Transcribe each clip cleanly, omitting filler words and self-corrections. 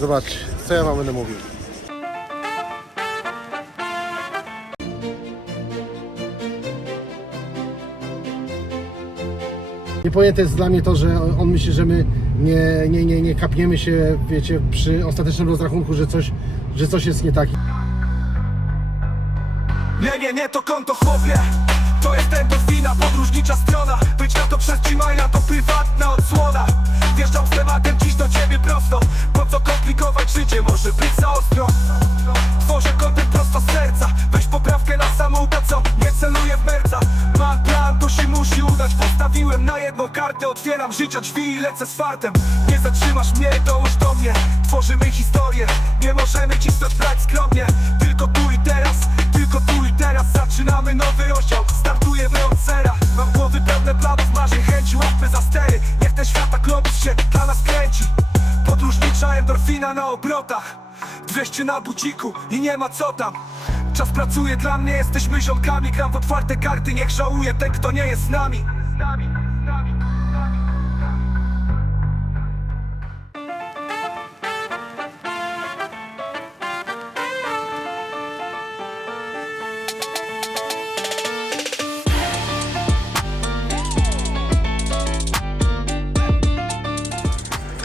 Zobacz, co ja wam będę mówił. Niepojęte jest dla mnie to, że on myśli, że my nie kapniemy się, wiecie, przy ostatecznym rozrachunku, że coś jest nie tak. Nie, to konto chłopie. To jest endorfina, podróżnicza strona. Być na to przez Gmaila, to prywatna odsłona. Wjeżdżam z tematem dziś do ciebie prosto. Po co komplikować życie, może być za ostro. Tworzę kontent prosto z serca. Weź poprawkę na samouda, co nie celuję w merca. Mam plan, to się musi udać. Postawiłem na jedną kartę, otwieram życia drzwi i lecę z fartem. Nie zatrzymasz mnie, dołóż do mnie. Tworzymy historię, nie możemy cisnąć brać skromnie. Tylko tu i teraz, tylko tu i teraz. Zaczynamy nowy rozdział, startujemy od zera. Mam głowy pełne planów, marzeń, chęci, łapy za stery. Niech ten świata globus się dla nas kręci. Podróżnicza endorfina na obrotach. 200 na buciku i nie ma co tam. Czas pracuje dla mnie, jesteśmy ziomkami. Gram w otwarte karty, niech żałuje ten, kto nie jest z nami.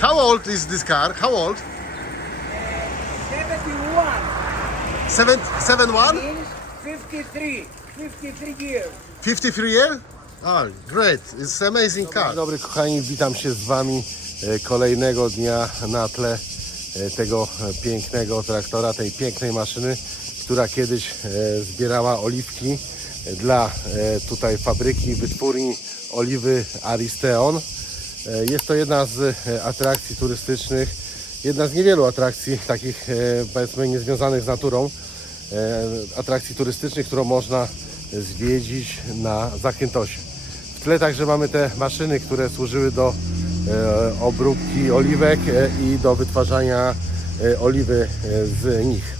How old is this car? How old? 71. 71? Means 53 years. 53 years? Oh, great. It's amazing car. Dzień dobry kochani, witam się z wami kolejnego dnia na tle tego pięknego traktora, tej pięknej maszyny, która kiedyś zbierała oliwki dla tutaj fabryki, wytwórni oliwy Aristeon. Jest to jedna z atrakcji turystycznych, jedna z niewielu atrakcji takich powiedzmy niezwiązanych z naturą, atrakcji turystycznych, którą można zwiedzić na Zakyntosie. W tle także mamy te maszyny, które służyły do obróbki oliwek i do wytwarzania oliwy z nich.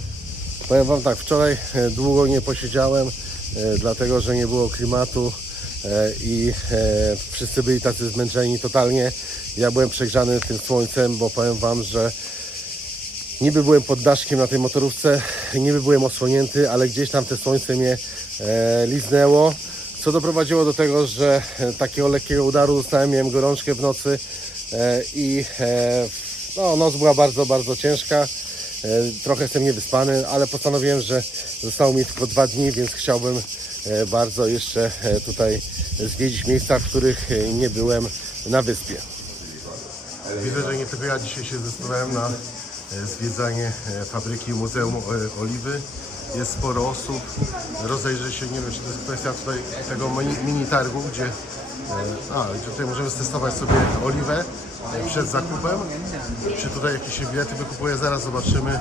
Powiem wam tak, wczoraj długo nie posiedziałem, dlatego że nie było klimatu i wszyscy byli tacy zmęczeni totalnie. Ja byłem przegrzany tym słońcem, bo powiem wam, że niby byłem pod daszkiem na tej motorówce, niby byłem osłonięty, ale gdzieś tam te słońce mnie liznęło, co doprowadziło do tego, że takiego lekkiego udaru dostałem, miałem gorączkę w nocy i no, noc była bardzo, bardzo ciężka. Trochę jestem niewyspany, ale postanowiłem, że zostało mi tylko 2 dni, więc chciałbym bardzo jeszcze tutaj zwiedzić miejsca, w których nie byłem na wyspie. Widzę, że nie tylko ja dzisiaj się zdecydowałem na zwiedzanie fabryki Muzeum Oliwy. Jest sporo osób, rozejrzę się, nie wiem, czy to jest kwestia tutaj tego mini targu, gdzie tutaj możemy stestować sobie oliwę przed zakupem. Czy tutaj jakieś bilety wykupuję, zaraz zobaczymy,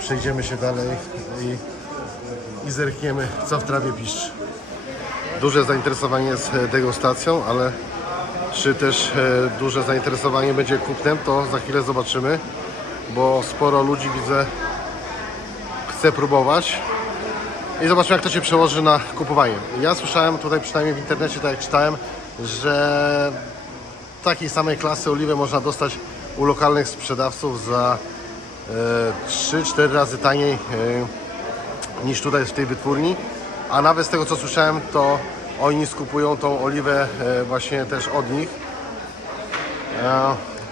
przejdziemy się dalej i zerkniemy, co w trawie piszczy. Duże zainteresowanie jest degustacją, ale czy też duże zainteresowanie będzie kupnem, to za chwilę zobaczymy, bo sporo ludzi widzę chce próbować i zobaczymy, jak to się przełoży na kupowanie. Ja słyszałem tutaj, przynajmniej w internecie, tak jak czytałem, że takiej samej klasy oliwę można dostać u lokalnych sprzedawców za 3-4 razy taniej niż tutaj w tej wytwórni, a nawet z tego, co słyszałem, to oni skupują tą oliwę właśnie też od nich.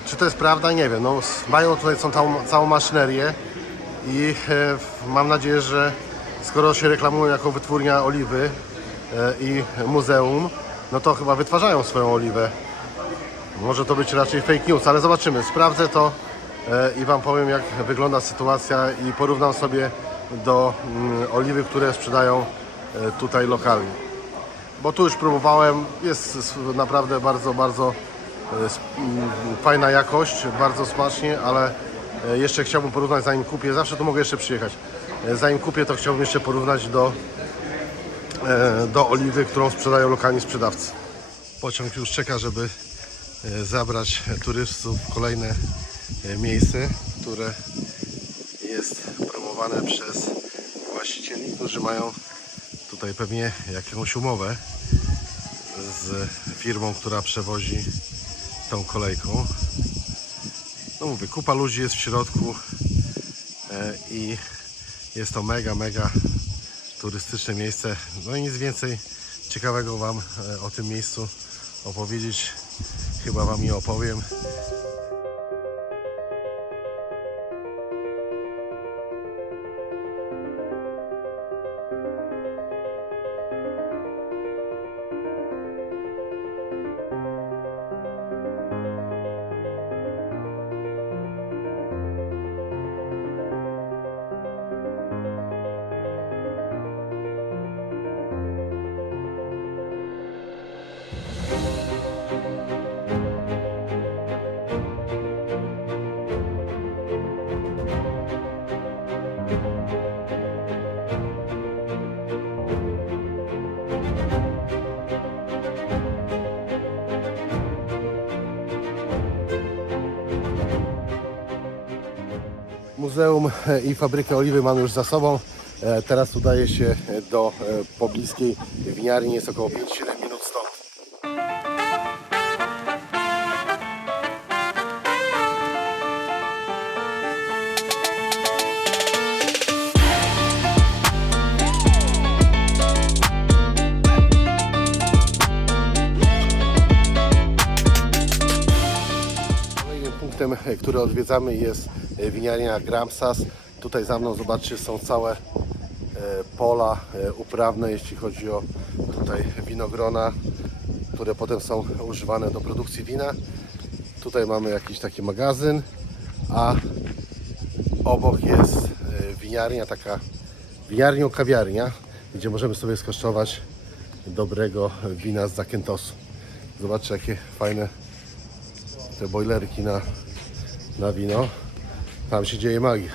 Czy to jest prawda? Nie wiem. No, mają tutaj całą maszynerię i mam nadzieję, że skoro się reklamują jako wytwórnia oliwy i muzeum, no to chyba wytwarzają swoją oliwę. Może to być raczej fake news, ale zobaczymy. Sprawdzę to i wam powiem, jak wygląda sytuacja i porównam sobie do oliwy, które sprzedają tutaj lokalnie. Bo tu już próbowałem, jest naprawdę bardzo, bardzo fajna jakość, bardzo smacznie, ale jeszcze chciałbym porównać, zanim kupię, zawsze tu mogę jeszcze przyjechać. Zanim kupię, to chciałbym jeszcze porównać do oliwy, którą sprzedają lokalni sprzedawcy. Pociąg już czeka, żeby zabrać turystów w kolejne miejsce, które jest promowane przez właścicieli, którzy mają tutaj pewnie jakąś umowę z firmą, która przewozi tą kolejką. No mówię, kupa ludzi jest w środku i jest to mega turystyczne miejsce. No i nic więcej ciekawego Wam o tym miejscu opowiedzieć chyba Wam nie opowiem. Muzeum i fabrykę oliwy mamy już za sobą. Teraz udaję się do pobliskiej winiarni, jest około 5-7 minut stąd. Kolejnym punktem, który odwiedzamy, jest winiarnia Gramsas. Tutaj za mną, zobaczcie, są całe pola uprawne, jeśli chodzi o tutaj winogrona, które potem są używane do produkcji wina. Tutaj mamy jakiś taki magazyn, a obok jest winiarnia, taka winiarnia-kawiarnia, gdzie możemy sobie skosztować dobrego wina z Zakyntosu. Zobaczcie, jakie fajne te bojlerki na wino. Tam się dzieje magia.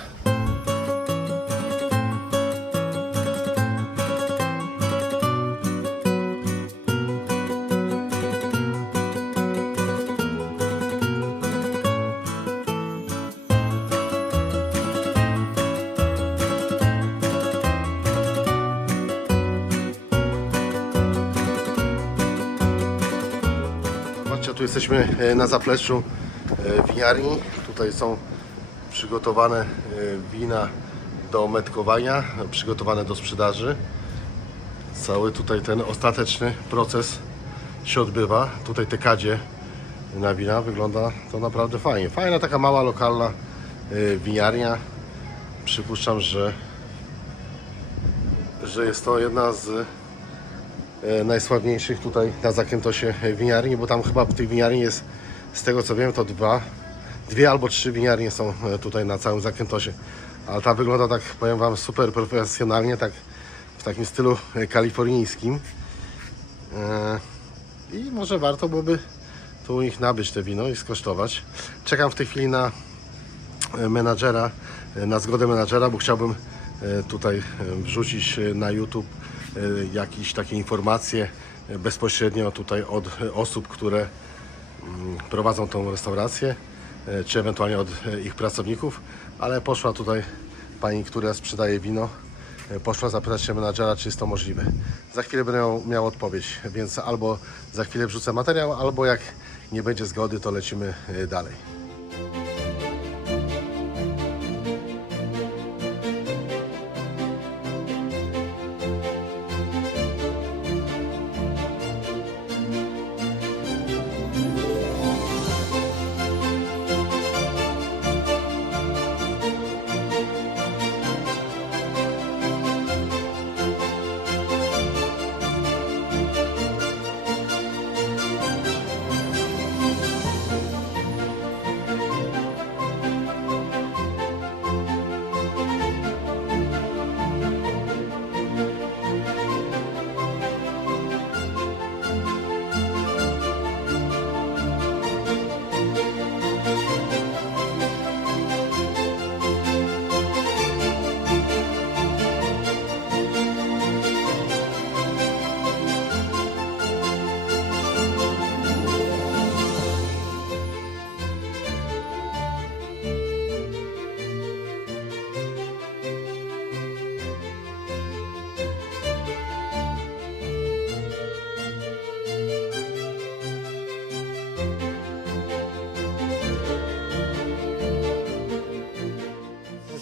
Zobaczcie, tu jesteśmy na zapleczu winiarni. Tutaj są przygotowane wina do metkowania, przygotowane do sprzedaży. Cały tutaj ten ostateczny proces się odbywa. Tutaj te kadzie na wina, wygląda to naprawdę fajnie. Fajna taka mała, lokalna winiarnia. Przypuszczam, że jest to jedna z najsławniejszych tutaj na Zakyntosie winiarni, bo tam chyba w tych winiarni jest, z tego co wiem, to dwie albo trzy winiarnie są tutaj na całym Zakyntosie. Ale ta wygląda, tak powiem Wam, super profesjonalnie, tak w takim stylu kalifornijskim. I może warto byłoby tu u nich nabyć te wino i skosztować. Czekam w tej chwili na menadżera, na zgodę menadżera, bo chciałbym tutaj wrzucić na YouTube jakieś takie informacje bezpośrednio tutaj od osób, które prowadzą tą restaurację, czy ewentualnie od ich pracowników, ale poszła tutaj pani, która sprzedaje wino, poszła zapytać się menadżera, czy jest to możliwe. Za chwilę będę miał odpowiedź, więc albo za chwilę wrzucę materiał, albo jak nie będzie zgody, to lecimy dalej.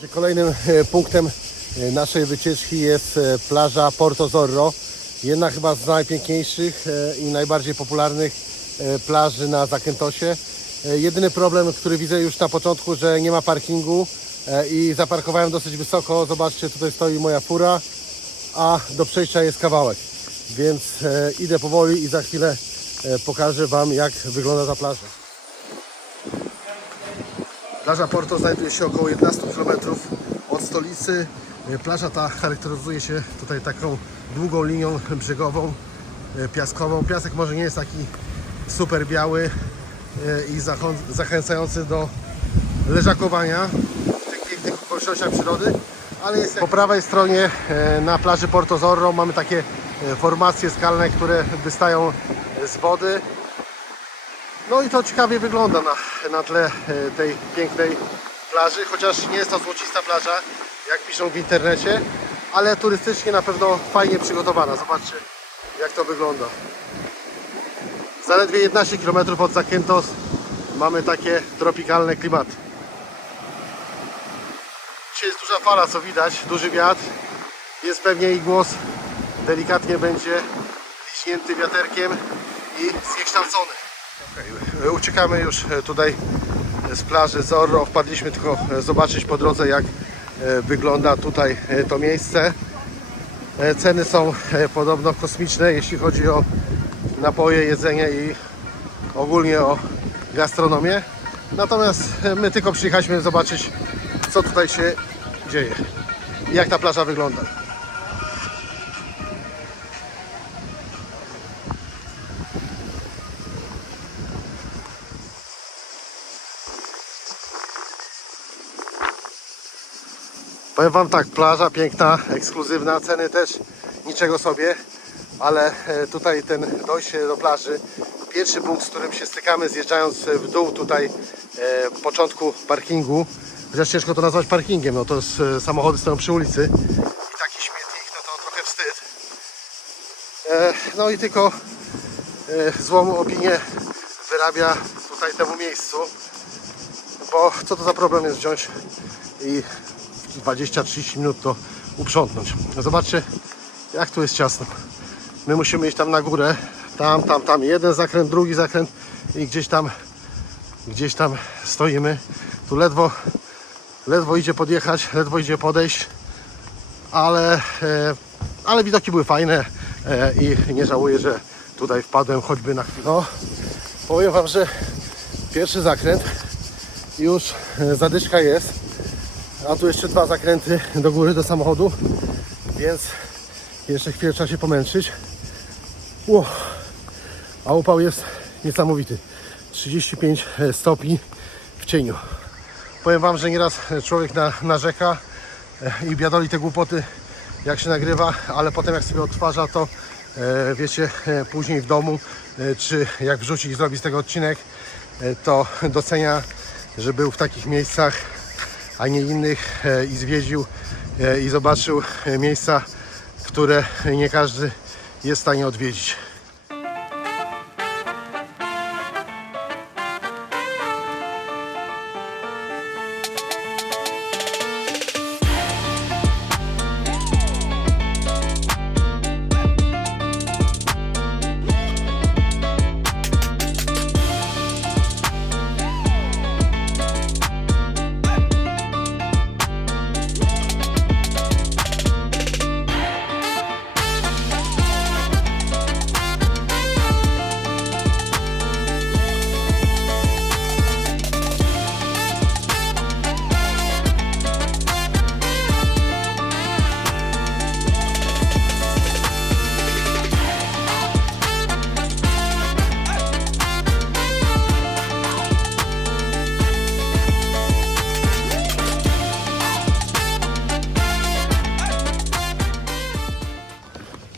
Kolejnym punktem naszej wycieczki jest plaża Porto Zorro. Jedna chyba z najpiękniejszych i najbardziej popularnych plaży na Zakętosie. Jedyny problem, który widzę już na początku, że nie ma parkingu i zaparkowałem dosyć wysoko. Zobaczcie, tutaj stoi moja fura, a do przejścia jest kawałek. Więc idę powoli i za chwilę pokażę Wam, jak wygląda ta plaża. Plaża Porto znajduje się około 11 km od stolicy. Plaża ta charakteryzuje się tutaj taką długą linią brzegową, piaskową. Piasek może nie jest taki super biały i zachęcający do leżakowania w tych pięknych okolicznościach przyrody, ale jest po prawej stronie na plaży Porto Zorro mamy takie formacje skalne, które wystają z wody. No i to ciekawie wygląda na tle tej pięknej plaży, chociaż nie jest to złocista plaża, jak piszą w internecie, ale turystycznie na pewno fajnie przygotowana. Zobaczcie, jak to wygląda. Zaledwie 11 km od Zakętos mamy takie tropikalne klimaty. Dzisiaj jest duża fala, co widać, duży wiatr. Jest pewnie i głos delikatnie będzie liśnięty wiaterkiem i zniekształcony. Uciekamy już tutaj z plaży Zorro. Wpadliśmy tylko zobaczyć po drodze, jak wygląda tutaj to miejsce. Ceny są podobno kosmiczne, jeśli chodzi o napoje, jedzenie i ogólnie o gastronomię. Natomiast my tylko przyjechaliśmy zobaczyć, co tutaj się dzieje i jak ta plaża wygląda. Powiem Wam tak, plaża piękna, ekskluzywna, ceny też niczego sobie, ale tutaj ten dojście do plaży, pierwszy punkt, z którym się stykamy zjeżdżając w dół tutaj początku parkingu, chociaż ciężko to nazwać parkingiem, no to jest, samochody stoją przy ulicy i taki śmietnik, no to trochę wstyd. No i tylko złą opinię wyrabia tutaj temu miejscu, bo co to za problem jest wziąć i 20-30 minut to uprzątnąć. Zobaczcie, jak tu jest ciasno. My musimy iść tam na górę, tam, jeden zakręt, drugi zakręt i gdzieś tam stoimy. Tu ledwo idzie podjechać, ledwo idzie podejść, ale widoki były fajne i nie żałuję, że tutaj wpadłem choćby na chwilę. No, powiem Wam, że pierwszy zakręt już zadyszka jest, a tu jeszcze 2 zakręty do góry do samochodu, więc jeszcze chwilę trzeba się pomęczyć. A upał jest niesamowity. 35 stopni w cieniu. Powiem Wam, że nieraz człowiek narzeka i biadoli te głupoty, jak się nagrywa, ale potem jak sobie odtwarza to, wiecie, później w domu, czy jak wrzuci i zrobi z tego odcinek, to docenia, że był w takich miejscach, a nie innych i zwiedził i zobaczył miejsca, które nie każdy jest w stanie odwiedzić.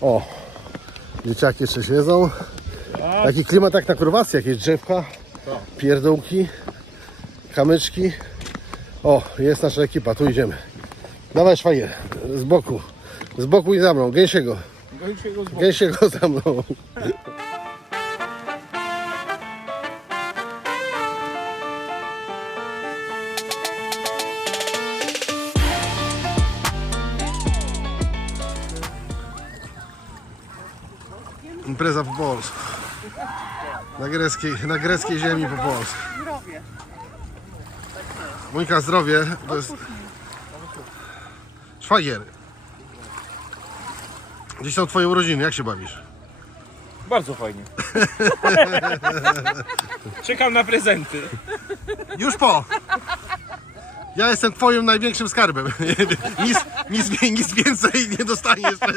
O, dzieciaki jeszcze siedzą. Taki klimat jak na Chorwacji, jakieś drzewka, pierdółki, kamyczki. O, jest nasza ekipa, tu idziemy. Dawaj szwagier, z boku i za mną, gęsiego za mną. Impreza po polsku. Na greckiej ziemi po polsku. Zdrowie. Monika, zdrowie. To jest szwagier. Gdzieś są twoje urodziny, jak się bawisz? Bardzo fajnie. Czekam na prezenty. Już po! Ja jestem twoim największym skarbem. Nic więcej nie dostaniesz. Tak,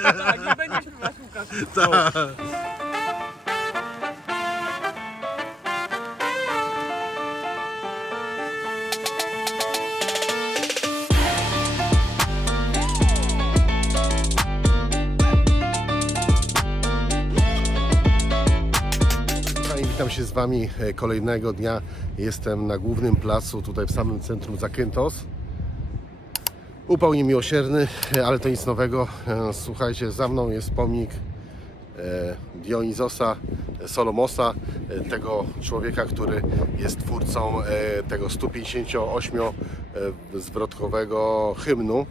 nie będziesz chyba Łukasz. Witam się z Wami kolejnego dnia. Jestem na głównym placu, tutaj w samym centrum Zakynthos. Upał niemiłosierny, ale to nic nowego. Słuchajcie, za mną jest pomnik Dionizosa Solomosa, tego człowieka, który jest twórcą tego 158-zwrotkowego hymnu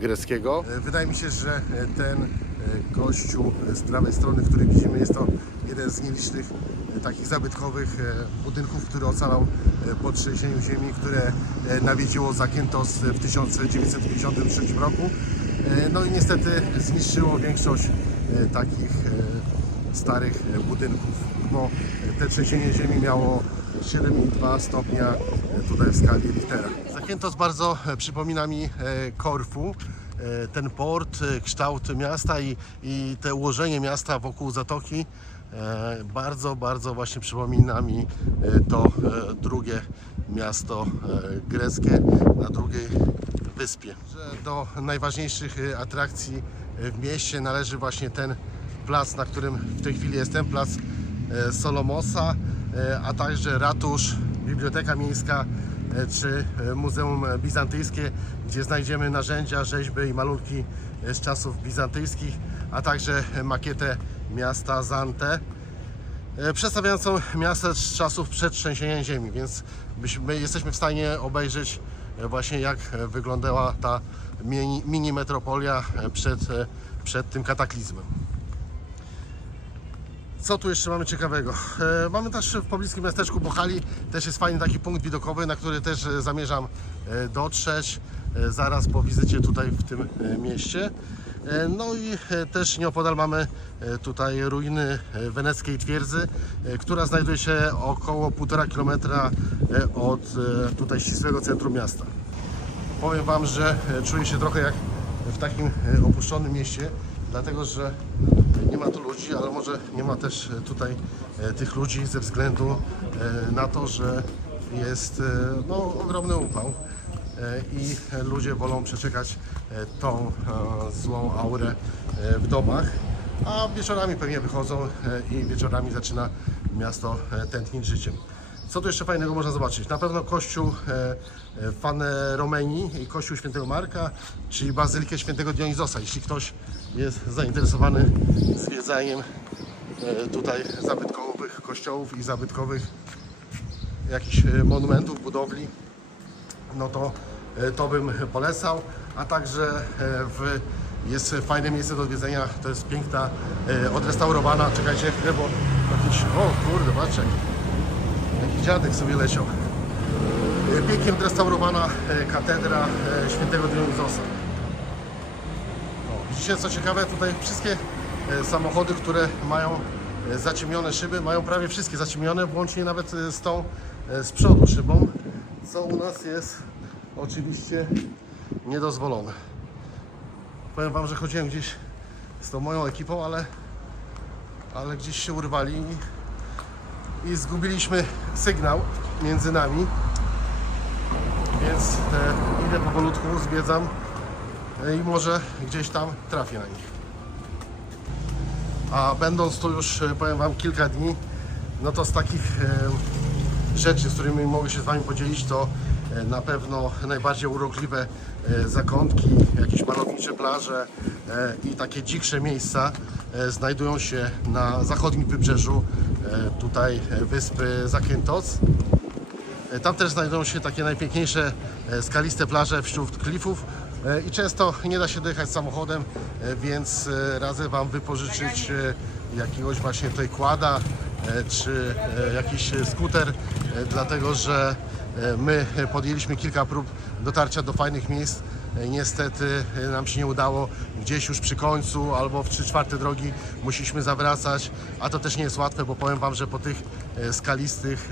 greckiego. Wydaje mi się, że ten kościół z prawej strony, który widzimy, jest to jeden z nielicznych takich zabytkowych budynków, który ocalał po trzęsieniu ziemi, które nawiedziło Zakynthos w 1953 roku. No i niestety zniszczyło większość takich starych budynków, bo te trzęsienie ziemi miało 7,2 stopnia tutaj w skali Richtera. Zakynthos bardzo przypomina mi Korfu. Ten port, kształt miasta i te ułożenie miasta wokół zatoki bardzo właśnie przypomina mi to drugie miasto greckie na drugiej wyspie. Do najważniejszych atrakcji w mieście należy właśnie ten plac, na którym w tej chwili jestem, plac Solomosa, a także ratusz, biblioteka miejska czy Muzeum Bizantyjskie, gdzie znajdziemy narzędzia, rzeźby i malunki z czasów bizantyjskich, a także makietę miasta Zante, przedstawiającą miasto z czasów przed trzęsieniem ziemi, więc my jesteśmy w stanie obejrzeć właśnie, jak wyglądała ta mini metropolia przed tym kataklizmem. Co tu jeszcze mamy ciekawego? Mamy też w pobliskim miasteczku Bochali, też jest fajny taki punkt widokowy, na który też zamierzam dotrzeć zaraz po wizycie tutaj w tym mieście. No i też nieopodal mamy tutaj ruiny weneckiej twierdzy, która znajduje się około 1,5 kilometra od tutaj ścisłego centrum miasta. Powiem Wam, że czuję się trochę jak w takim opuszczonym mieście, dlatego że nie ma tu ludzi, ale może nie ma też tutaj tych ludzi ze względu na to, że jest no, ogromny upał i ludzie wolą przeczekać tą złą aurę w domach, a wieczorami pewnie wychodzą i wieczorami zaczyna miasto tętnić życiem. Co tu jeszcze fajnego można zobaczyć? Na pewno kościół Fane Romeni i kościół Świętego Marka, czyli bazylikę Świętego Dionizosa. Jeśli ktoś jest zainteresowany zwiedzaniem tutaj zabytkowych kościołów i zabytkowych jakichś monumentów, budowli, no to bym polecał, a także jest fajne miejsce do odwiedzenia, to jest piękna, odrestaurowana, czekajcie chwilę, bo jakiś, o kurde, patrzcie, jaki dziadek sobie leciał. Pięknie odrestaurowana katedra Świętego Dionizosa. Widzicie, co ciekawe, tutaj wszystkie samochody, które mają zaciemnione szyby, mają prawie wszystkie zaciemnione, włącznie nawet z tą z przodu szybą, co u nas jest oczywiście niedozwolone. Powiem Wam, że chodziłem gdzieś z tą moją ekipą, ale gdzieś się urwali i zgubiliśmy sygnał między nami, więc idę powolutku, zwiedzam i może gdzieś tam trafię na nich. A będąc tu już, powiem Wam, kilka dni, no to z takich rzeczy, z którymi mogę się z Wami podzielić, to na pewno najbardziej urokliwe zakątki, jakieś malownicze plaże i takie dziksze miejsca znajdują się na zachodnim wybrzeżu tutaj wyspy Zakynthos. Tam też znajdują się takie najpiękniejsze skaliste plaże wśród klifów, i często nie da się dojechać samochodem, więc radzę Wam wypożyczyć jakiegoś właśnie tutaj quada czy jakiś skuter, dlatego że my podjęliśmy kilka prób dotarcia do fajnych miejsc. Niestety nam się nie udało, gdzieś już przy końcu albo w 3/4 drogi musieliśmy zawracać, a to też nie jest łatwe, bo powiem Wam, że po tych skalistych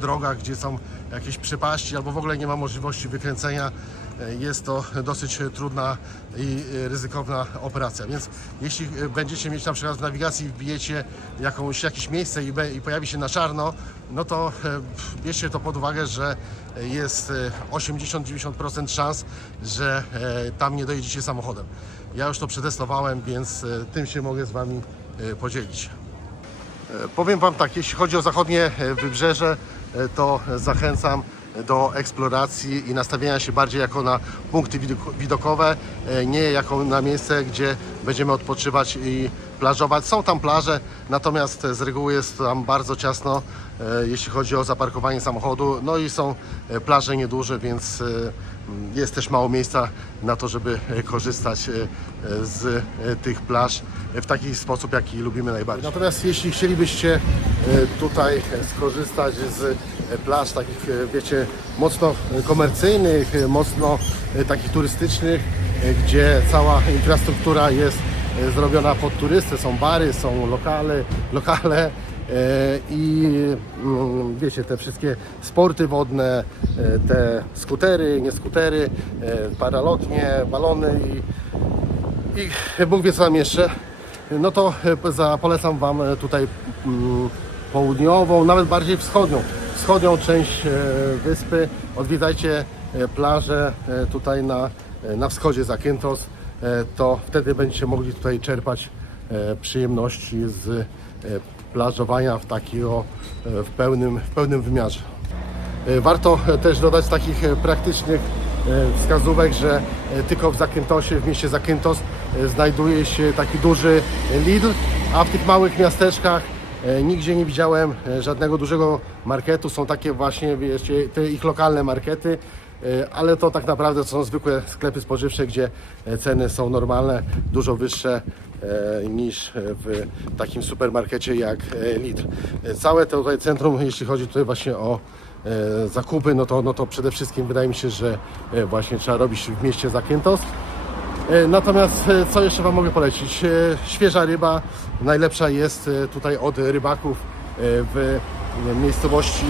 drogach, gdzie są jakieś przepaści albo w ogóle nie ma możliwości wykręcenia, jest to dosyć trudna i ryzykowna operacja, więc jeśli będziecie mieć na przykład w nawigacji, wbijecie jakieś miejsce i pojawi się na czarno, no to bierzcie to pod uwagę, że jest 80-90% szans, że tam nie dojedziecie samochodem. Ja już to przetestowałem, więc tym się mogę z Wami podzielić. Powiem Wam tak, jeśli chodzi o zachodnie wybrzeże, to zachęcam do eksploracji i nastawienia się bardziej jako na punkty widokowe, nie jako na miejsce, gdzie będziemy odpoczywać i plażować. Są tam plaże, natomiast z reguły jest tam bardzo ciasno, jeśli chodzi o zaparkowanie samochodu. No i są plaże nieduże, więc jest też mało miejsca na to, żeby korzystać z tych plaż w taki sposób, jaki lubimy najbardziej. Natomiast jeśli chcielibyście tutaj skorzystać z plaż takich, wiecie, mocno komercyjnych, mocno takich turystycznych, gdzie cała infrastruktura jest zrobiona pod turystę, są bary, są lokale i wiecie, te wszystkie sporty wodne, te skutery, nie skutery, paralotnie, balony i Bóg wie co tam jeszcze, no to polecam Wam tutaj południową, nawet bardziej wschodnią część wyspy. Odwiedzajcie plażę tutaj na wschodzie Zakynthos, to wtedy będziecie mogli tutaj czerpać przyjemności z plażowania w pełnym wymiarze. Warto też dodać takich praktycznych wskazówek, że tylko w Zakyntosie, w mieście Zakynthos znajduje się taki duży Lidl, a w tych małych miasteczkach nigdzie nie widziałem żadnego dużego marketu. Są takie właśnie, wiecie, te ich lokalne markety, ale to tak naprawdę są zwykłe sklepy spożywcze, gdzie ceny są normalne, dużo wyższe niż w takim supermarkecie jak Lidl. Całe to tutaj centrum, jeśli chodzi tutaj właśnie o zakupy, no to przede wszystkim wydaje mi się, że właśnie trzeba robić w mieście Zakynthos. Natomiast co jeszcze Wam mogę polecić? Świeża ryba najlepsza jest tutaj od rybaków w miejscowości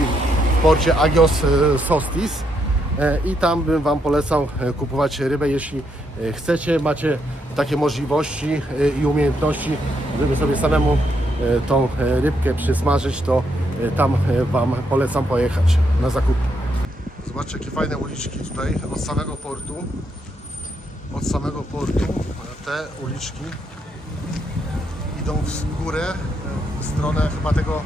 w porcie Agios Sostis i tam bym Wam polecał kupować rybę, jeśli chcecie, macie takie możliwości i umiejętności, żeby sobie samemu tą rybkę przysmażyć, to tam Wam polecam pojechać na zakupy. Zobaczcie, jakie fajne uliczki tutaj od samego portu. Te uliczki idą w górę, w stronę chyba tego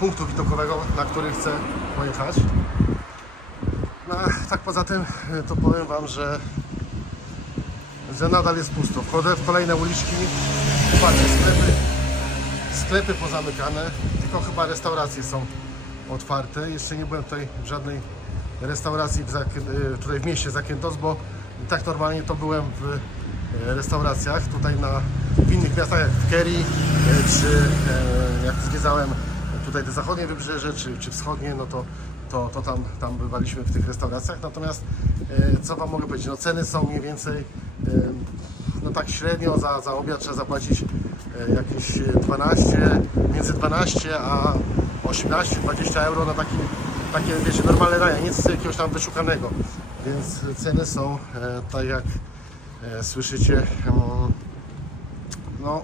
punktu widokowego, na który chcę pojechać. No, tak poza tym to powiem Wam, że nadal jest pusto. Wchodzę w kolejne uliczki, patrzę, sklepy pozamykane, tylko chyba restauracje są otwarte. Jeszcze nie byłem tutaj w żadnej restauracji tutaj w mieście Zakynthos, bo tak normalnie to byłem w restauracjach tutaj w innych miastach jak w Kerry, czy jak zwiedzałem tutaj te zachodnie wybrzeże, czy wschodnie, no to tam bywaliśmy w tych restauracjach. Natomiast co Wam mogę powiedzieć, no ceny są mniej więcej no tak średnio za obiad trzeba zapłacić jakieś między 12 a 18-20 euro na takie, wiecie, normalne dania, nic jakiegoś tam wyszukanego. Więc ceny są, tak jak słyszycie, no,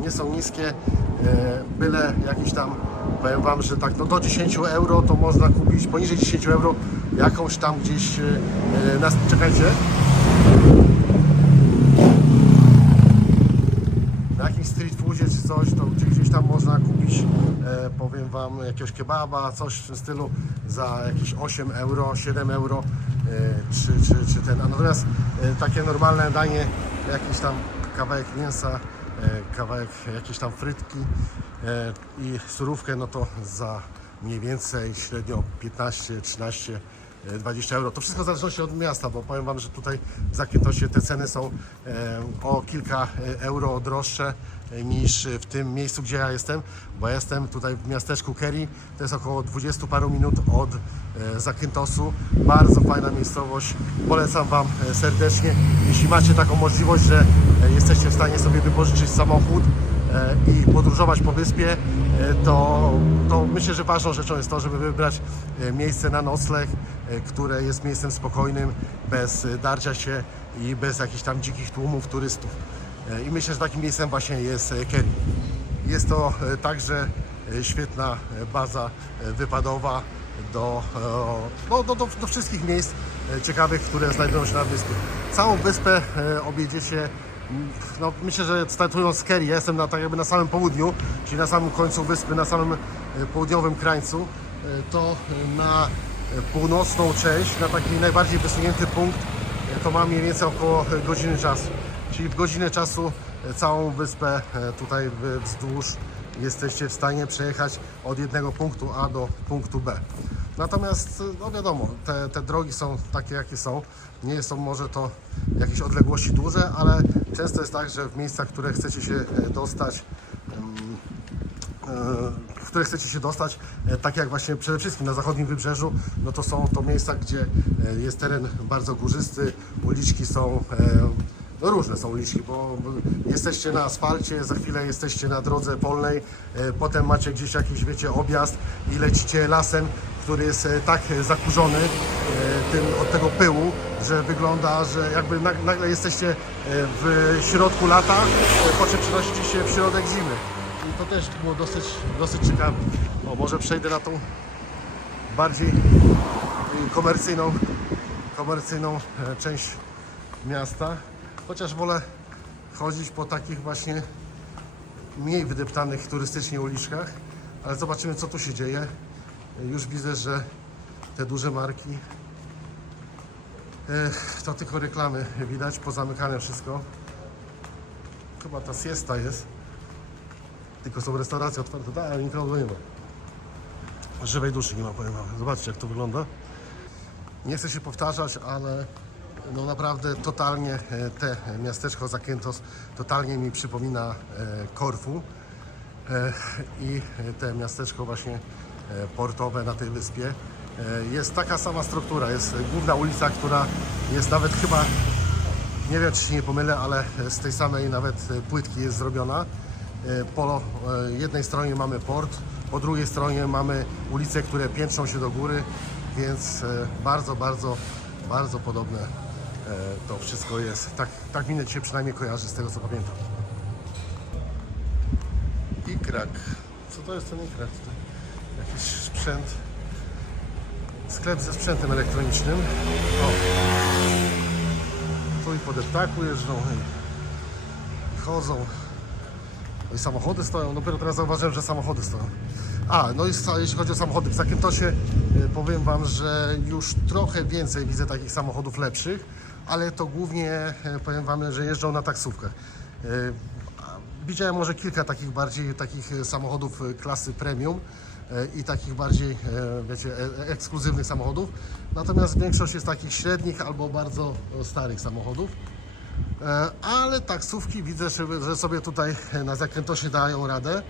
nie są niskie, byle jakiś tam, powiem Wam, że tak, no do 10 euro to można kupić, poniżej 10 euro jakąś tam gdzieś, czekajcie, na jakimś street foodzie czy coś, to gdzieś tam można kupić, powiem Wam, jakiegoś kebaba, coś w tym stylu za jakieś 8 euro, 7 euro, czy ten, a natomiast takie normalne danie, jakiś tam kawałek mięsa, kawałek jakieś tam frytki i surówkę, no to za mniej więcej średnio 15-13 20 euro. To wszystko w zależności od miasta, bo powiem Wam, że tutaj w Zakyntosie te ceny są o kilka euro droższe niż w tym miejscu, gdzie ja jestem, bo ja jestem tutaj w miasteczku Kerry, to jest około 20 paru minut od Zakyntosu. Bardzo fajna miejscowość, polecam Wam serdecznie. Jeśli macie taką możliwość, że jesteście w stanie sobie wypożyczyć samochód i podróżować po wyspie, to myślę, że ważną rzeczą jest to, żeby wybrać miejsce na nocleg, które jest miejscem spokojnym, bez darcia się i bez jakichś tam dzikich tłumów turystów. I myślę, że takim miejscem właśnie jest Kerry. Jest to także świetna baza wypadowa do wszystkich miejsc ciekawych, które znajdują się na wyspie. Całą wyspę objedzie się, no, myślę, że startując z Kerry, ja jestem tak jakby na samym południu, czyli na samym końcu wyspy, na samym południowym krańcu, to na północną część, na taki najbardziej wysunięty punkt, to ma mniej więcej około godziny czasu. Czyli w godzinę czasu całą wyspę tutaj wzdłuż jesteście w stanie przejechać od jednego punktu A do punktu B. Natomiast, no wiadomo, te drogi są takie, jakie są. Nie są może to jakieś odległości duże, ale często jest tak, że w miejscach, w które chcecie się dostać, tak jak właśnie przede wszystkim na zachodnim wybrzeżu, no to są to miejsca, gdzie jest teren bardzo górzysty, uliczki są no różne są uliczki, bo jesteście na asfalcie, za chwilę jesteście na drodze polnej, potem macie gdzieś jakiś, wiecie, objazd i lecicie lasem, który jest tak zakurzony od tego pyłu, że wygląda, że jakby nagle jesteście w środku lata, po czym przenosicie się w środek zimy. I to też było dosyć ciekawe. O, może przejdę na tą bardziej komercyjną część miasta. Chociaż wolę chodzić po takich właśnie mniej wydeptanych turystycznie uliczkach, ale zobaczymy, co tu się dzieje. Już widzę, że te duże marki to tylko reklamy widać, pozamykane wszystko. Chyba ta siesta jest, tylko są restauracje otwarte, tak, ale nikogo nie ma. Żywej duszy nie ma, powiem wam. Zobaczcie, jak to wygląda. Nie chcę się powtarzać, ale no naprawdę totalnie te miasteczko Zakynthos totalnie mi przypomina Korfu i te miasteczko właśnie portowe na tej wyspie. Jest taka sama struktura, jest główna ulica, która jest nawet chyba, nie wiem, czy się nie pomylę, ale z tej samej nawet płytki jest zrobiona. Po jednej stronie mamy port, po drugiej stronie mamy ulice, które piętrzą się do góry, więc bardzo podobne to wszystko jest. Tak mi się przynajmniej kojarzy z tego, co pamiętam. Ikrak. Co to jest ten ikrak? Jakiś sprzęt. Sklep ze sprzętem elektronicznym. O. Tu i po deptaku jeżdżą i chodzą. No i samochody stoją. Dopiero teraz zauważyłem, że samochody stoją. No i jeśli chodzi o samochody w Zakyntosie, powiem Wam, że już trochę więcej widzę takich samochodów lepszych, ale to głównie powiem Wam, że jeżdżą na taksówkach. Widziałem może kilka takich samochodów klasy premium i takich bardziej, wiecie, ekskluzywnych samochodów. Natomiast większość jest takich średnich albo bardzo starych samochodów. Ale taksówki widzę, że sobie tutaj na Zakyntosie dają radę.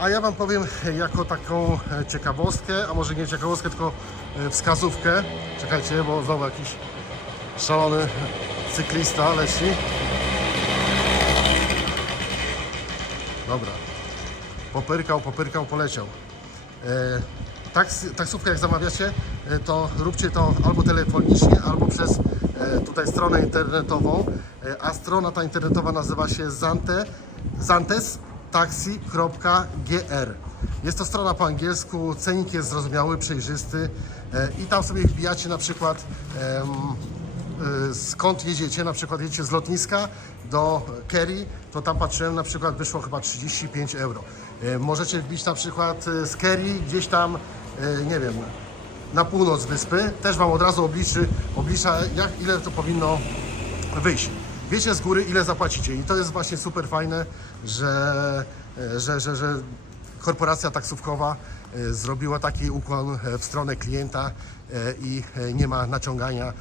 A ja Wam powiem jako taką ciekawostkę, a może nie ciekawostkę, tylko wskazówkę. Czekajcie, bo znowu jakiś szalony cyklista leci. Dobra. Popyrkał, poleciał. Taksówkę jak zamawiacie, to róbcie to albo telefonicznie, albo przez tutaj stronę internetową. A strona ta internetowa nazywa się zantestaxi.gr. Jest to strona po angielsku, cenik jest zrozumiały, przejrzysty i tam sobie wbijacie na przykład skąd jedziecie, na przykład jedziecie z lotniska do Kerry, to tam patrzyłem, na przykład wyszło chyba 35 euro. Możecie wbić na przykład z Kerry gdzieś tam, nie wiem, na północ wyspy, też Wam od razu oblicza ile to powinno wyjść. Wiecie z góry, ile zapłacicie i to jest właśnie super fajne, że korporacja taksówkowa zrobiła taki ukłon w stronę klienta i nie ma naciągania,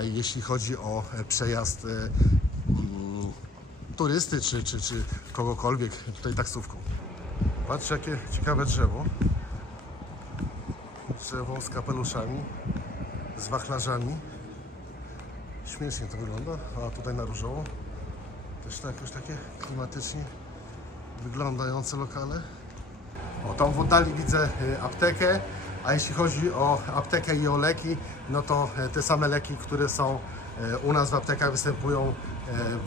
jeśli chodzi o przejazd turysty czy kogokolwiek tutaj taksówką. Patrzcie, jakie ciekawe drzewo. Drzewo z kapeluszami, z wachlarzami. Śmiesznie to wygląda, a tutaj na różowo też tak, jakoś takie klimatycznie wyglądające lokale. O, tam w oddali widzę aptekę, a jeśli chodzi o aptekę i o leki, no to te same leki, które są u nas w aptekach, występują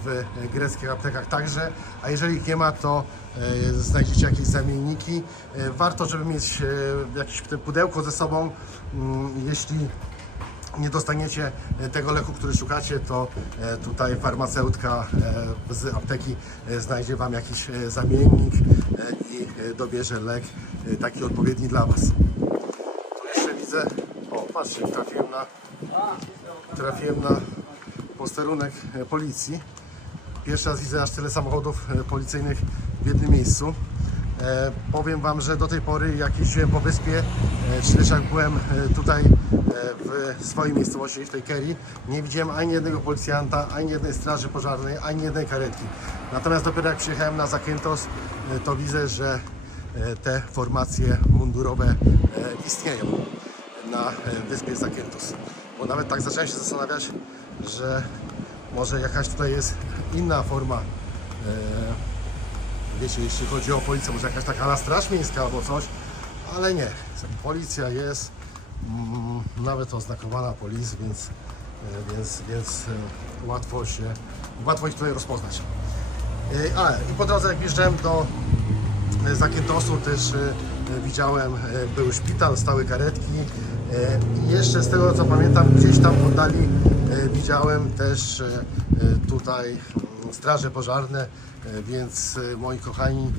w greckich aptekach także, a jeżeli ich nie ma, to znajdziecie jakieś zamienniki. Warto, żeby mieć jakieś pudełko ze sobą. Jeśli nie dostaniecie tego leku, który szukacie, to tutaj farmaceutka z apteki znajdzie Wam jakiś zamiennik i dobierze lek taki odpowiedni dla Was. Tu jeszcze widzę, o patrzcie, trafiłem na posterunek policji. Pierwszy raz widzę aż tyle samochodów policyjnych w jednym miejscu. Powiem Wam, że do tej pory, jak jeździłem po wyspie, czy też jak byłem tutaj w swojej miejscowości, w tej Kerii, nie widziałem ani jednego policjanta, ani jednej straży pożarnej, ani jednej karetki. Natomiast dopiero jak przyjechałem na Zakynthos, to widzę, że te formacje mundurowe istnieją na wyspie Zakynthos. Bo nawet tak zacząłem się zastanawiać, że może jakaś tutaj jest inna forma, wiecie, jeśli chodzi o policję, może jakaś taka straż miejska albo coś, ale nie. Policja jest, nawet oznakowana policja, więc łatwo ich tutaj rozpoznać. I po drodze, jak wjeżdżałem do Zakynthosu, też widziałem, był szpital, stały karetki. I jeszcze z tego, co pamiętam, gdzieś tam w oddali widziałem też tutaj straże pożarne, więc moi kochani,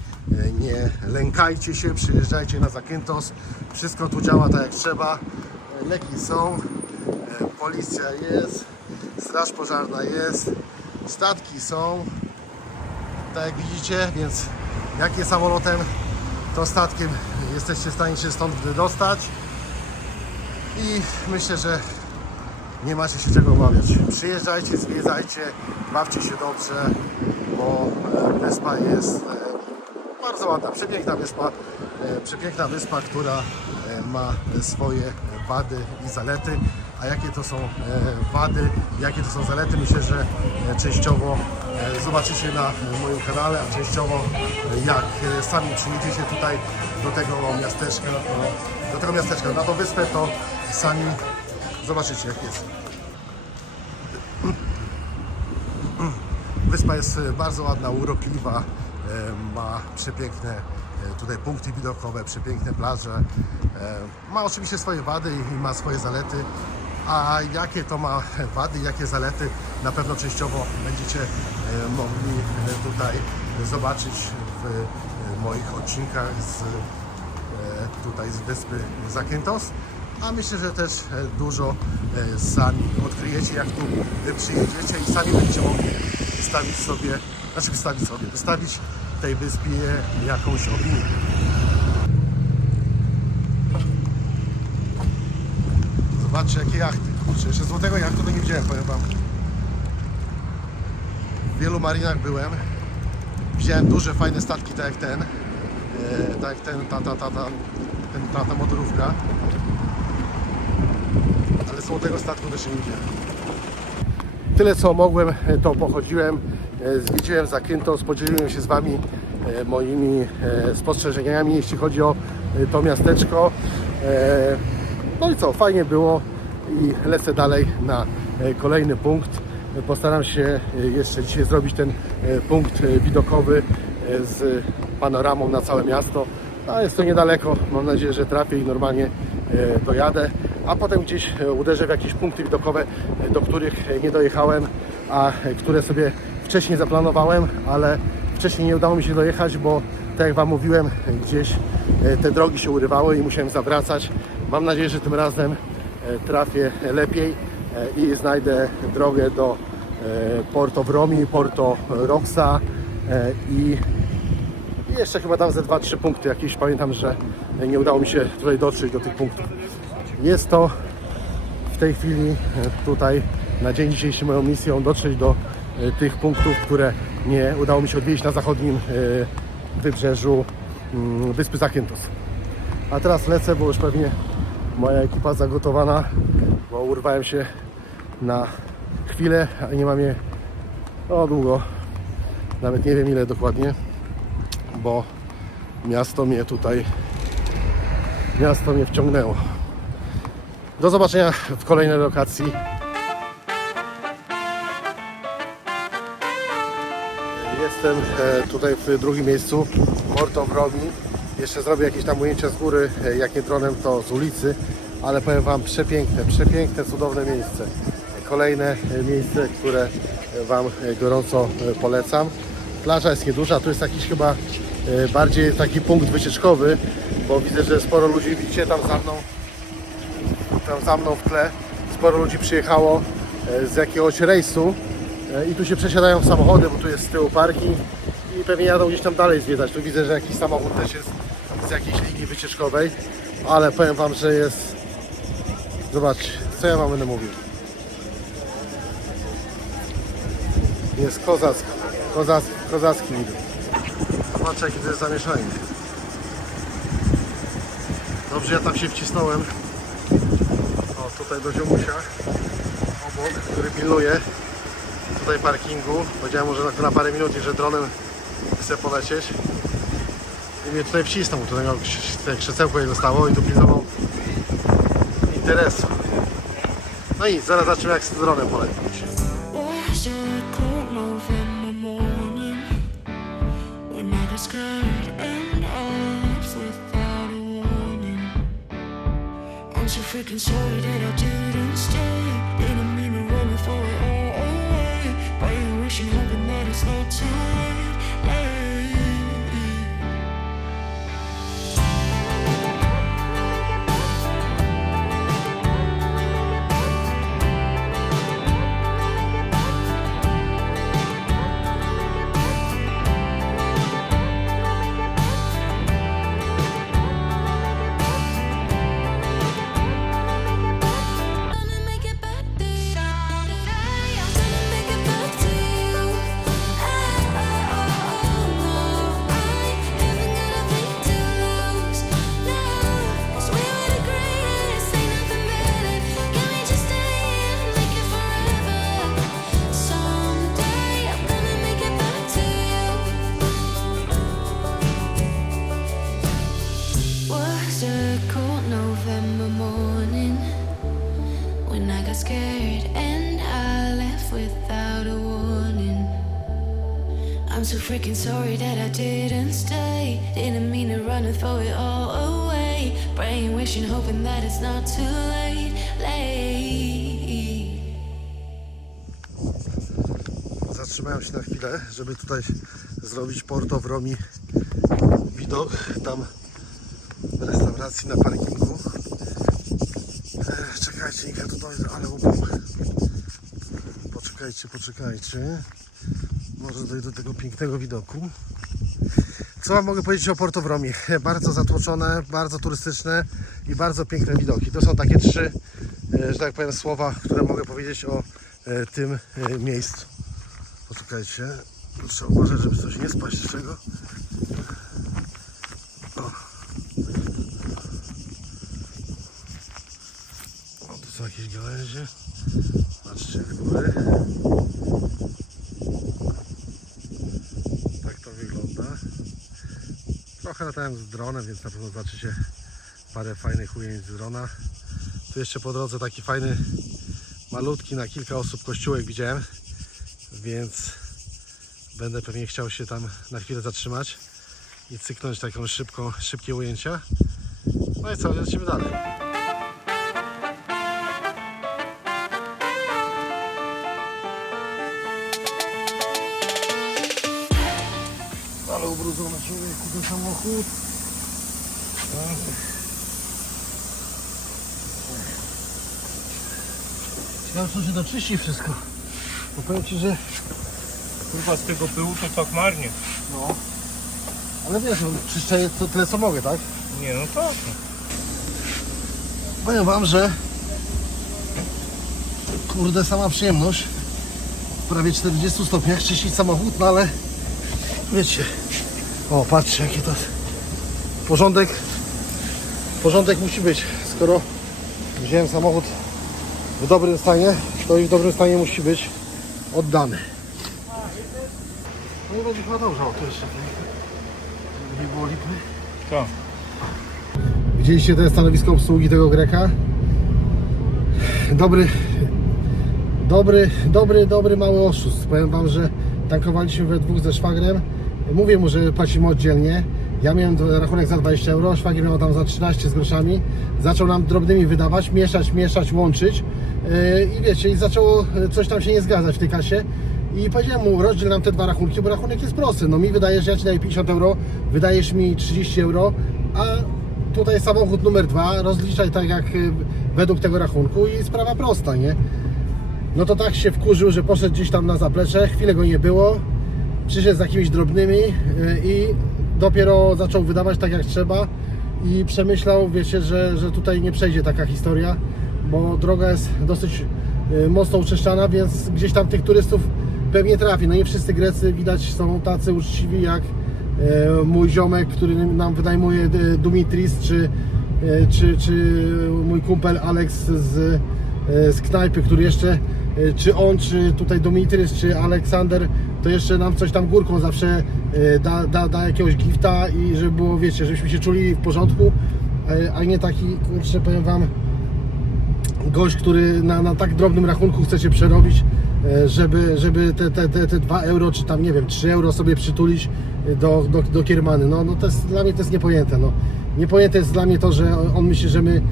nie lękajcie się, przyjeżdżajcie na Zakynthos, wszystko tu działa tak jak trzeba, leki są, policja jest, straż pożarna jest, statki są, tak jak widzicie, więc jak nie samolotem, to statkiem jesteście w stanie się stąd wydostać i myślę, że nie macie się czego obawiać. Przyjeżdżajcie, zwiedzajcie, bawcie się dobrze, bo wyspa jest bardzo ładna, przepiękna wyspa, która ma swoje wady i zalety. A jakie to są wady, jakie to są zalety, myślę, że częściowo zobaczycie na moim kanale, a częściowo jak sami przyjedziecie tutaj do tego miasteczka, na tą wyspę, to sami zobaczycie, jak jest. Wyspa jest bardzo ładna, urokliwa, ma przepiękne tutaj punkty widokowe, przepiękne plaże. Ma oczywiście swoje wady i ma swoje zalety, a jakie to ma wady, jakie zalety, na pewno częściowo będziecie mogli tutaj zobaczyć w moich odcinkach z wyspy Zakynthos. A myślę, że też dużo sami odkryjecie, jak tu przyjedziecie i sami będziecie mogli wystawić tej wyspie jakąś opinię. Zobaczcie, jakie jachty. Kurczę, jeszcze złotego jachtu to nie widziałem, powiem Wam. W wielu marinach byłem. Widziałem duże, fajne statki, tak jak ta motorówka. Ale złotego statku też nie widziałem. Tyle co mogłem, to pochodziłem, zwiedziłem Zakynthos, podzieliłem się z Wami moimi spostrzeżeniami, jeśli chodzi o to miasteczko. No i co, fajnie było i lecę dalej na kolejny punkt. Postaram się jeszcze dzisiaj zrobić ten punkt widokowy z panoramą na całe miasto. A jest to niedaleko, mam nadzieję, że trafię i normalnie dojadę. A potem gdzieś uderzę w jakieś punkty widokowe, do których nie dojechałem, a które sobie wcześniej zaplanowałem, ale wcześniej nie udało mi się dojechać, bo tak jak Wam mówiłem, gdzieś te drogi się urywały i musiałem zawracać. Mam nadzieję, że tym razem trafię lepiej i znajdę drogę do Porto Vromi, Porto Roxa i I jeszcze chyba dam ze 2-3 punkty jakieś. Pamiętam, że nie udało mi się tutaj dotrzeć do tych punktów. Jest to w tej chwili tutaj na dzień dzisiejszy moją misją dotrzeć do tych punktów, które nie udało mi się odwiedzić na zachodnim wybrzeżu wyspy Zakynthos. A teraz lecę, bo już pewnie moja ekipa zagotowana, bo urwałem się na chwilę, a nie mam je długo, nawet nie wiem ile dokładnie, bo miasto mnie wciągnęło. Do zobaczenia w kolejnej lokacji. Jestem tutaj w drugim miejscu, Porto Vromi. Jeszcze zrobię jakieś tam ujęcia z góry, jak nie dronem to z ulicy, ale powiem Wam, przepiękne, cudowne miejsce. Kolejne miejsce, które Wam gorąco polecam. Plaża jest nieduża, tu jest jakiś chyba bardziej taki punkt wycieczkowy, bo widzę, że sporo ludzi, widzicie tam za mną w tle, sporo ludzi przyjechało z jakiegoś rejsu i tu się przesiadają w samochody, bo tu jest z tyłu parking i pewnie jadą gdzieś tam dalej zwiedzać. Tu widzę, że jakiś samochód też jest z jakiejś linii wycieczkowej, ale powiem Wam, że jest... Zobaczcie, co ja Wam będę mówił. Jest kozacki widok. Zobaczcie, jakie to jest zamieszanie. Dobrze, ja tam się wcisnąłem. O, tutaj do ziomusia obok, który pilnuje tutaj parkingu. Powiedziałem mu, że na parę minut i że dronem chcę polecieć. I mnie tutaj wcisnął, tutaj miał krzesełko jej zostało i tu pilnował interesu. No i zaraz zobaczymy, jak z dronem polecieć. Was a cold November morning when I got scared and I left without a warning. I'm so freaking sorry that I didn't stay. Didn't mean to run for it all away. But you wishing, hoping that it's not too late. I'm so freaking sorry that I didn't stay. Didn't mean to run and throw it all away. Praying, wishing, hoping that it's not too late. Zatrzymałem się na chwilę, żeby tutaj zrobić Porto Vromi widok. Tam w restauracji na parkingu. Czekajcie, niech ja tu dojdę, ale poczekajcie. Może dojdę do tego pięknego widoku. Co Wam mogę powiedzieć o Porto Vromi? Bardzo zatłoczone, bardzo turystyczne i bardzo piękne widoki. To są takie trzy, że tak powiem, słowa, które mogę powiedzieć o tym miejscu. Poczekajcie, trzeba uważać, żeby coś nie spaść z czego. O, tu są jakieś gałęzie. Patrzcie w góry. Tak to wygląda. Trochę latałem z dronem, więc na pewno zobaczycie parę fajnych ujęć z drona. Tu jeszcze po drodze taki fajny, malutki na kilka osób kościółek widziałem, więc będę pewnie chciał się tam na chwilę zatrzymać i cyknąć taką szybkie ujęcia. No i co, lecimy dalej. Ale ubrudzony człowieku ten samochód. Ciekawe, co się doczyści wszystko. Bo powiem Ci, że Kurwa, z tego pyłu to tak marnie. no, Ale wiesz, no, czyszczeję to tyle co mogę, tak? Nie, no to... Powiem wam, że kurde, sama przyjemność w prawie 40 stopniach czyścić samochód, no ale wiecie, o patrzcie jakie to jest porządek musi być, skoro wziąłem samochód w dobrym stanie, to i w dobrym stanie musi być oddany. No i będzie chyba dobrze, o tu jeszcze nie było lipy. To. Widzieliście to stanowisko obsługi tego Greka? Dobry mały oszust. Powiem wam, że tankowaliśmy we dwóch ze szwagrem. Mówię mu, że płacimy oddzielnie. Ja miałem rachunek za 20 euro, szwagier miał tam za 13 z groszami. Zaczął nam drobnymi wydawać, mieszać, łączyć. I wiecie, i zaczęło coś tam się nie zgadzać w tej kasie. I powiedziałem mu, rozdziel nam te dwa rachunki, bo rachunek jest prosty. No mi wydajesz, ja ci daję 50 euro, wydajesz mi 30 euro, a tutaj samochód numer 2, rozliczaj tak jak według tego rachunku i sprawa prosta, nie? No to tak się wkurzył, że poszedł gdzieś tam na zaplecze, chwilę go nie było, przyszedł z jakimiś drobnymi i dopiero zaczął wydawać tak jak trzeba i przemyślał, wiecie, że tutaj nie przejdzie taka historia, bo droga jest dosyć mocno uczeszczana, więc gdzieś tam tych turystów pewnie trafi. No nie wszyscy Grecy widać są tacy uczciwi jak mój ziomek, który nam wynajmuje Dumitris, czy mój kumpel Alex z knajpy, który jeszcze, czy on, czy tutaj Dumitris, czy Aleksander, to jeszcze nam coś tam górką zawsze da jakiegoś gifta i żeby było, wiecie, żebyśmy się czuli w porządku, a nie taki, kurczę, powiem wam, gość, który na tak drobnym rachunku chce się przerobić, żeby te 2 euro, czy tam nie wiem, 3 euro sobie przytulić do kiermany. No to jest, dla mnie to jest niepojęte. No. Niepojęte jest dla mnie to, że on myśli, że my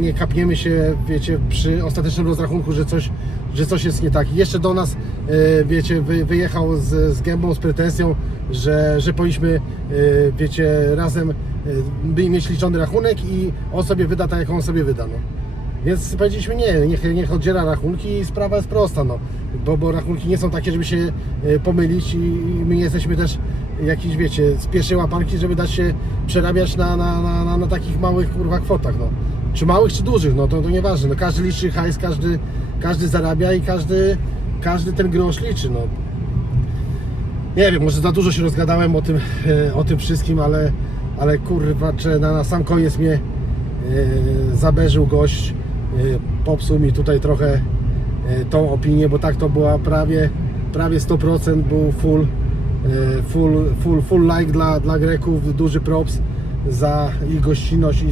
nie kapniemy się, wiecie, przy ostatecznym rozrachunku, że coś jest nie tak. I jeszcze do nas, wiecie, wyjechał z gębą, z pretensją, że powinniśmy, wiecie, razem mieć liczony rachunek i on sobie wyda tak, jak on sobie wyda. No. Więc powiedzieliśmy niech oddziela rachunki i sprawa jest prosta, no. Bo rachunki nie są takie, żeby się pomylić i my nie jesteśmy też jakiś, wiecie, z pierwszej łapanki, żeby dać się przerabiać na takich małych, kurwa, kwotach, no. Czy małych, czy dużych, no to nieważne, no. Każdy liczy hajs, każdy zarabia i każdy ten grosz liczy, no. Nie wiem, może za dużo się rozgadałem o tym wszystkim, ale kurwa, że na sam koniec mnie zaberzył gość, popsuł mi tutaj trochę tą opinię, bo tak to była prawie 100% był full like dla Greków, duży props za ich gościnność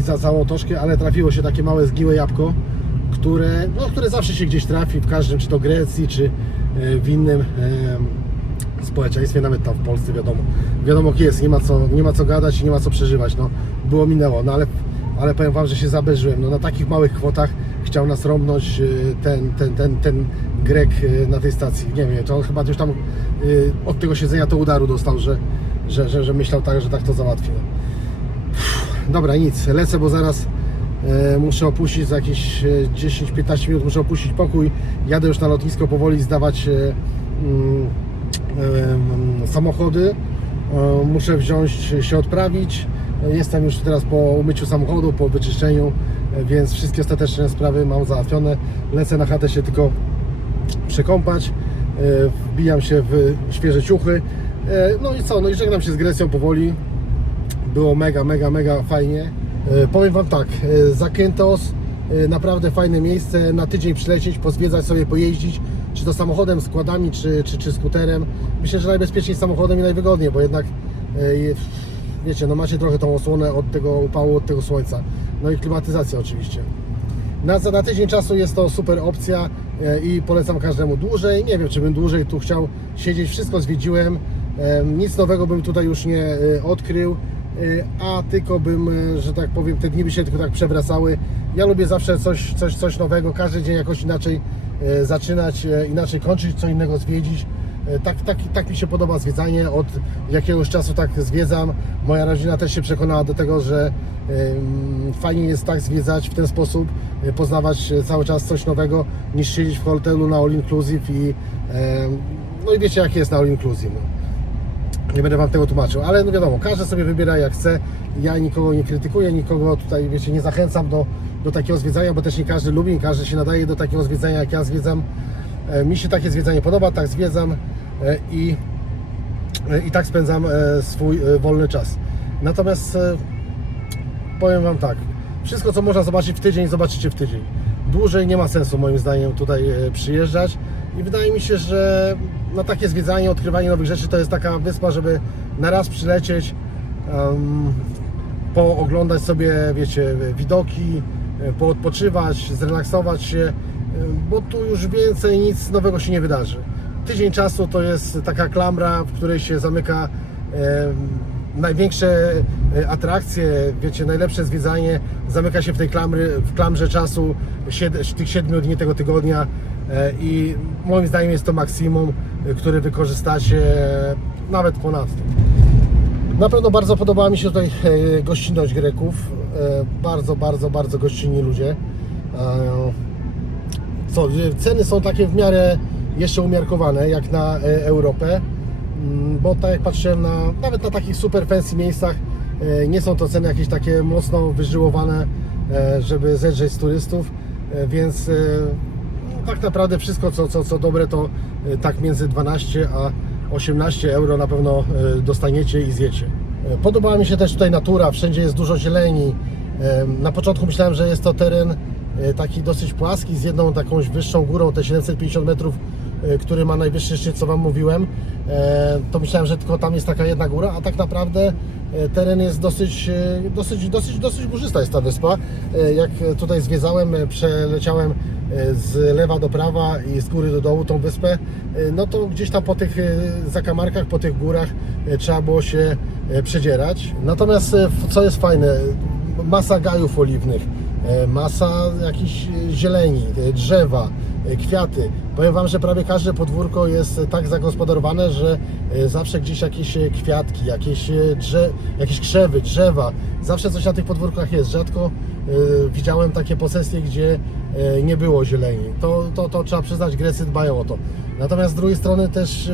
i za całą toczkę, ale trafiło się takie małe zgniłe jabłko, które zawsze się gdzieś trafi w każdym, czy to Grecji, czy w innym społeczeństwie, nawet tam w Polsce, wiadomo jak jest, nie ma co gadać i nie ma co przeżywać, no było minęło, no ale powiem wam, że się zaberzyłem, no na takich małych kwotach chciał nas rąbnąć ten Grek na tej stacji, nie wiem, to on chyba już tam od tego siedzenia to udaru dostał, że myślał tak, że tak to załatwi. No. Dobra, nic, lecę, bo zaraz muszę opuścić za jakieś 10-15 minut, muszę opuścić pokój, jadę już na lotnisko powoli zdawać samochody, muszę wziąć się odprawić, jestem już teraz po umyciu samochodu, po wyczyszczeniu, więc wszystkie ostateczne sprawy mam załatwione, lecę na chatę się tylko przekąpać, wbijam się w świeże ciuchy, no i co, no i żegnam się z Grecją powoli, było mega fajnie. Powiem wam tak, Zakynthos naprawdę fajne miejsce, na tydzień przylecieć, pozwiedzać sobie, pojeździć, czy to samochodem, składami, czy skuterem. Myślę, że najbezpieczniej samochodem i najwygodniej, bo jednak wiecie, no macie trochę tą osłonę od tego upału, od tego słońca. No i klimatyzacja oczywiście. Na tydzień czasu jest to super opcja i polecam każdemu dłużej. Nie wiem, czy bym dłużej tu chciał siedzieć, wszystko zwiedziłem, nic nowego bym tutaj już nie odkrył, a tylko bym, że tak powiem, te dni by się tylko tak przewracały. Ja lubię zawsze coś nowego, każdy dzień jakoś inaczej zaczynać, inaczej kończyć, co innego zwiedzić. Tak mi się podoba zwiedzanie, od jakiegoś czasu tak zwiedzam. Moja rodzina też się przekonała do tego, że fajnie jest tak zwiedzać w ten sposób, poznawać cały czas coś nowego, niż siedzieć w hotelu na all inclusive no i wiecie jak jest na all inclusive. Nie będę Wam tego tłumaczył, ale no wiadomo, każdy sobie wybiera jak chce. Ja nikogo nie krytykuję, nikogo tutaj, wiecie, nie zachęcam do takiego zwiedzania, bo też nie każdy lubi, nie każdy się nadaje do takiego zwiedzania, jak ja zwiedzam. Mi się takie zwiedzanie podoba, tak zwiedzam i tak spędzam swój wolny czas. Natomiast powiem Wam tak, wszystko co można zobaczyć w tydzień, zobaczycie w tydzień. Dłużej nie ma sensu moim zdaniem tutaj przyjeżdżać i wydaje mi się, że na takie zwiedzanie, odkrywanie nowych rzeczy to jest taka wyspa, żeby na raz przylecieć, pooglądać sobie, wiecie, widoki, poodpoczywać, zrelaksować się, bo tu już więcej nic nowego się nie wydarzy. Tydzień czasu to jest taka klamra, w której się zamyka największe atrakcje, wiecie, najlepsze zwiedzanie zamyka się w tej klamrze czasu tych 7 dni tego tygodnia i moim zdaniem jest to maksimum, które wykorzystacie nawet ponadto. Na pewno bardzo podobała mi się tutaj gościnność Greków, bardzo gościnni ludzie. Ceny są takie w miarę jeszcze umiarkowane jak na Europę, bo tak jak patrzyłem nawet na takich super fancy miejscach, nie są to ceny jakieś takie mocno wyżyłowane, żeby zedrzeć z turystów, więc tak naprawdę wszystko co dobre to tak między 12 a 18 euro na pewno dostaniecie i zjecie. Podobała mi się też tutaj natura, wszędzie jest dużo zieleni. Na początku myślałem, że jest to teren taki dosyć płaski z jedną takąś wyższą górą, te 750 metrów, który ma najwyższy szczyt, co Wam mówiłem. To myślałem, że tylko tam jest taka jedna góra, a tak naprawdę teren jest dosyć górzysta jest ta wyspa. Jak tutaj zwiedzałem, przeleciałem z lewa do prawa i z góry do dołu tą wyspę, no to gdzieś tam po tych zakamarkach, po tych górach trzeba było się przedzierać. Natomiast co jest fajne, masa gajów oliwnych, masa jakichś zieleni, drzewa, kwiaty. Powiem Wam, że prawie każde podwórko jest tak zagospodarowane, że zawsze gdzieś jakieś kwiatki, jakieś krzewy, drzewa, zawsze coś na tych podwórkach jest. Rzadko widziałem takie posesje, gdzie nie było zieleni. To trzeba przyznać, Grecy dbają o to. Natomiast z drugiej strony też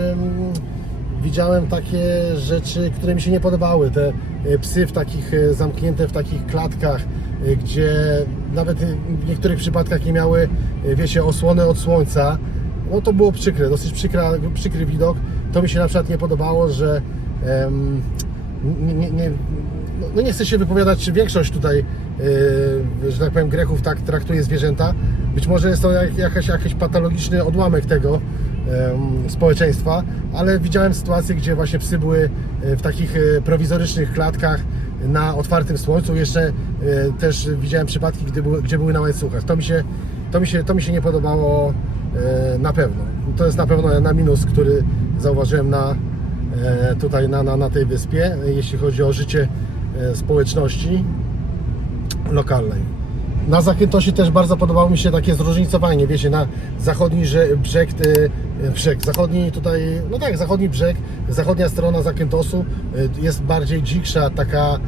widziałem takie rzeczy, które mi się nie podobały. Te psy zamknięte w takich klatkach, gdzie nawet w niektórych przypadkach nie miały, wiecie, osłony od słońca. No to było przykre, dosyć przykry widok. To mi się na przykład nie podobało, że nie chcę się wypowiadać, czy większość tutaj, że tak powiem, Greków tak traktuje zwierzęta. Być może jest to jakiś patologiczny odłamek tego społeczeństwa, ale widziałem sytuacje, gdzie właśnie psy były w takich prowizorycznych klatkach na otwartym słońcu. Jeszcze też widziałem przypadki, gdzie były na łańcuchach. To mi się nie podobało na pewno. To jest na pewno na minus, który zauważyłem tutaj na tej wyspie, jeśli chodzi o życie społeczności lokalnej. Na Zakyntosie też bardzo podobało mi się takie zróżnicowanie, wiecie, na zachodni zachodni brzeg, zachodnia strona Zakyntosu jest bardziej dziksza, taka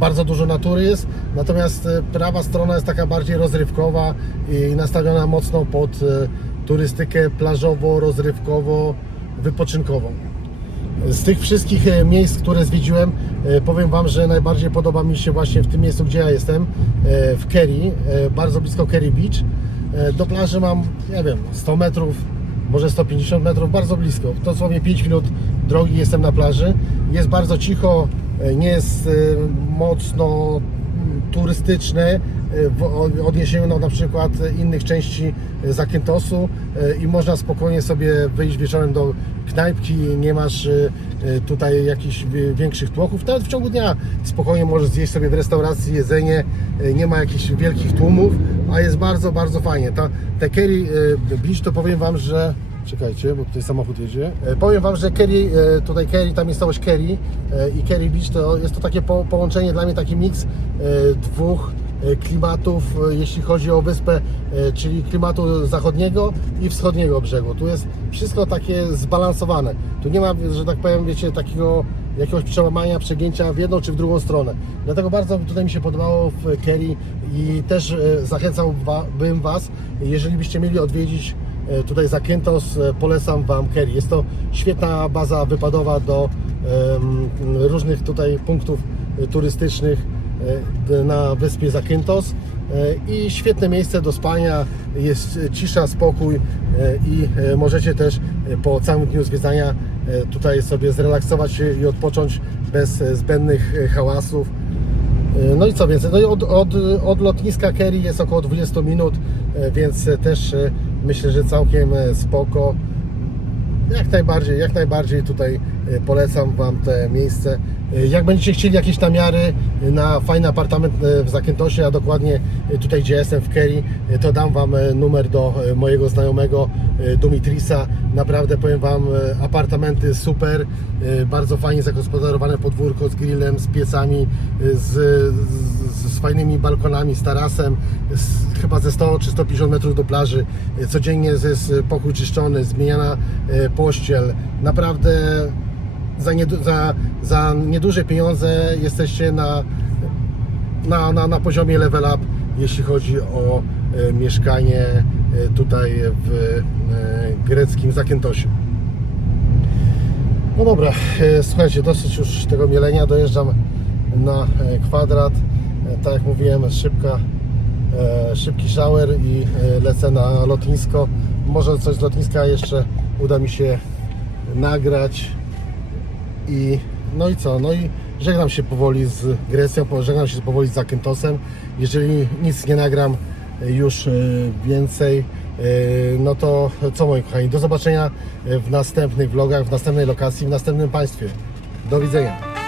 bardzo dużo natury jest, natomiast prawa strona jest taka bardziej rozrywkowa i nastawiona mocno pod turystykę plażowo, rozrywkowo, wypoczynkową. Z tych wszystkich miejsc, które zwiedziłem, powiem Wam, że najbardziej podoba mi się właśnie w tym miejscu, gdzie ja jestem, w Kerry, bardzo blisko Kerry Beach. Do plaży mam, nie wiem, 100 metrów, może 150 metrów, bardzo blisko. Dosłownie 5 minut drogi jestem na plaży. Jest bardzo cicho, nie jest mocno turystyczne w odniesieniu do na przykład innych części Zakyntosu i można spokojnie sobie wyjść wieczorem do knajpki, nie masz tutaj jakichś większych tłoków, nawet w ciągu dnia spokojnie możesz zjeść sobie w restauracji jedzenie, nie ma jakichś wielkich tłumów, a jest bardzo fajnie. Te Kerry Beach, to powiem Wam, że czekajcie, bo tutaj samochód jedzie. Powiem Wam, że Kerry, ta miejscowość Kerry i Kerry Beach to jest to takie połączenie dla mnie, taki miks dwóch klimatów, jeśli chodzi o wyspę, czyli klimatu zachodniego i wschodniego brzegu. Tu jest wszystko takie zbalansowane. Tu nie ma, że tak powiem, wiecie, takiego jakiegoś przełamania, przegięcia w jedną czy w drugą stronę. Dlatego bardzo tutaj mi się podobało w Kerry i też zachęcałbym Was, jeżeli byście mieli odwiedzić tutaj Zakynthos, polecam Wam Kerry. Jest to świetna baza wypadowa do różnych tutaj punktów turystycznych na wyspie Zakynthos i świetne miejsce do spania, jest cisza, spokój i możecie też po całym dniu zwiedzania tutaj sobie zrelaksować się i odpocząć bez zbędnych hałasów. No i co więcej, no i od lotniska Kerry jest około 20 minut, więc też myślę, że całkiem spoko. Jak najbardziej tutaj polecam Wam te miejsce. Jak będziecie chcieli jakieś namiary na fajny apartament w Zakyntosie, a dokładnie tutaj, gdzie jestem w Kerry, to dam Wam numer do mojego znajomego Dumitrisa. Naprawdę powiem Wam, apartamenty super, bardzo fajnie zagospodarowane podwórko z grillem, z piecami, z fajnymi balkonami, z tarasem, chyba ze 100 czy 150 metrów do plaży. Codziennie jest pokój czyszczony, zmieniana pościel. Naprawdę za nieduże pieniądze jesteście na poziomie level up, jeśli chodzi o mieszkanie tutaj w greckim Zakyntosie. No dobra, słuchajcie, dosyć już tego mielenia, dojeżdżam na kwadrat. Tak jak mówiłem, szybki shower i lecę na lotnisko. Może coś z lotniska jeszcze uda mi się nagrać. No i co? No i żegnam się powoli z Grecją, żegnam się powoli z Zakyntosem. Jeżeli nic nie nagram już więcej, no to co, moi kochani, do zobaczenia w następnych vlogach, w następnej lokacji, w następnym państwie. Do widzenia.